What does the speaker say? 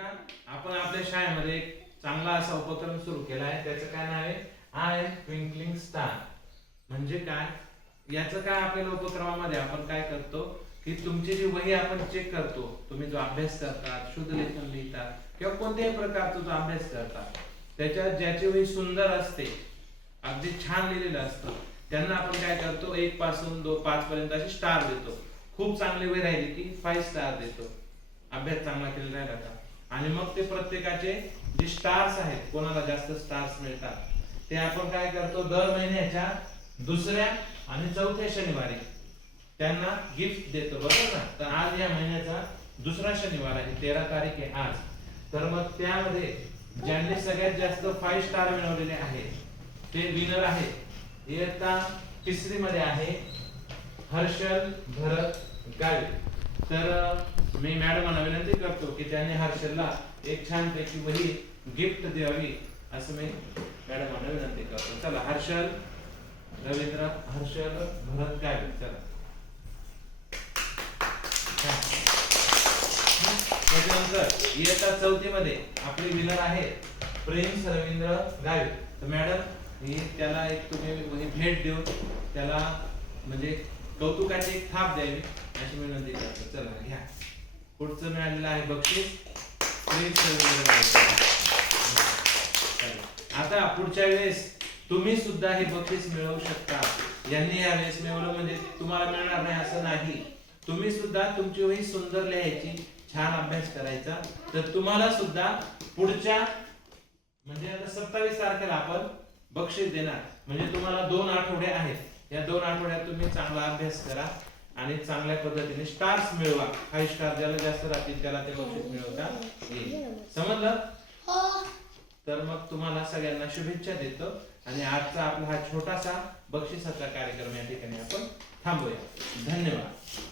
का? आपण आपल्या शाळेमध्ये एक चांगला असा उपक्रम सुरू केला आहे. त्याचं काय नाव आहे? आय एम ट्विंकलिंग स्टार म्हणजे काय? याचं काय आपल्याला उपक्रमामध्ये आपण काय करतो? की तुमची जी वही आपण चेक करतो तुम्ही जो अभ्यास करतात शुद्ध लेखन लिहितात किंवा कोणत्याही प्रकारचा जो अभ्यास करतात त्याच्यात ज्याची वही सुंदर असते अगदी छान लिहिलेलं असतं त्यांना आपण काय करतो? एक पासून दोन पाच पर्यंत अशी स्टार देतो. खूप चांगली वही राहिली की फाईव्ह स्टार देतो. अभ्यास चांगला केलेला राहिला का? आणि मग ते प्रत्येकाचे जे स्टार्स आहेत कोणाला जास्त स्टार्स मिळतात? ते आपण काय करतो? दर महिन्याच्या दुसऱ्या आणि चौथ्या शनिवारी त्यांना गिफ्ट देतो बरोबर ना? तर आज या महिन्याचा दुसरा शनिवार आहे तेरा तारीख आहे आज. तर मग त्यामध्ये ज्यांनी सगळ्यात जास्त फाईव्ह स्टार मिळवलेले आहे ते विनर आहे इयत्ता तिसरी मध्ये आहे हर्षल भरत गावी तर मी मॅडमांना विनंती करतो की त्यांनी हर्षलला एक छान पैकी वही गिफ्ट द्यावी असं मी मॅडमांना विनंती करतो. चला हर्षल रवींद्र हर्षल भरत काय चला. त्याच्यानंतर इयत्ता चौथी मध्ये आपले विनर आहे प्रिन्स रवींद्र गावी तर मॅडम ही त्याला एक तुम्ही भेट देऊन त्याला म्हणजे कौतुकाची एक थाप द्यावी. अशी विनंती करतो. चला घ्या. पुढचं मिळालेलं आहे बक्षीस. आता पुढच्या वेळेस तुम्ही सुद्धा हे बक्षीस मिळवू शकता. यांनी या वेळेस मिळवलं म्हणजे तुम्हाला मिळणार नाही असं नाही. तुम्ही सुद्धा तुमची वही सुंदर लिहायची छान अभ्यास करायचा. तर तुम्हाला सुद्धा पुढच्या म्हणजे आता सत्तावीस तारखेला आपण बक्षीस देणार. म्हणजे तुम्हाला दोन आठवडे आहेत. या दोन आठवड्यात तुम्ही चांगला अभ्यास करा आणि चांगल्या पद्धतीने स्टार्स मिळवा. फाईव्ह स्टार ज्याला जास्त राहतील त्याला ते बक्षीस मिळवता येईल. समजलं? तर मग तुम्हाला सगळ्यांना शुभेच्छा देतो आणि आजचा आपला हा छोटासा बक्षिसाचा कार्यक्रम या ठिकाणी आपण थांबूया. धन्यवाद.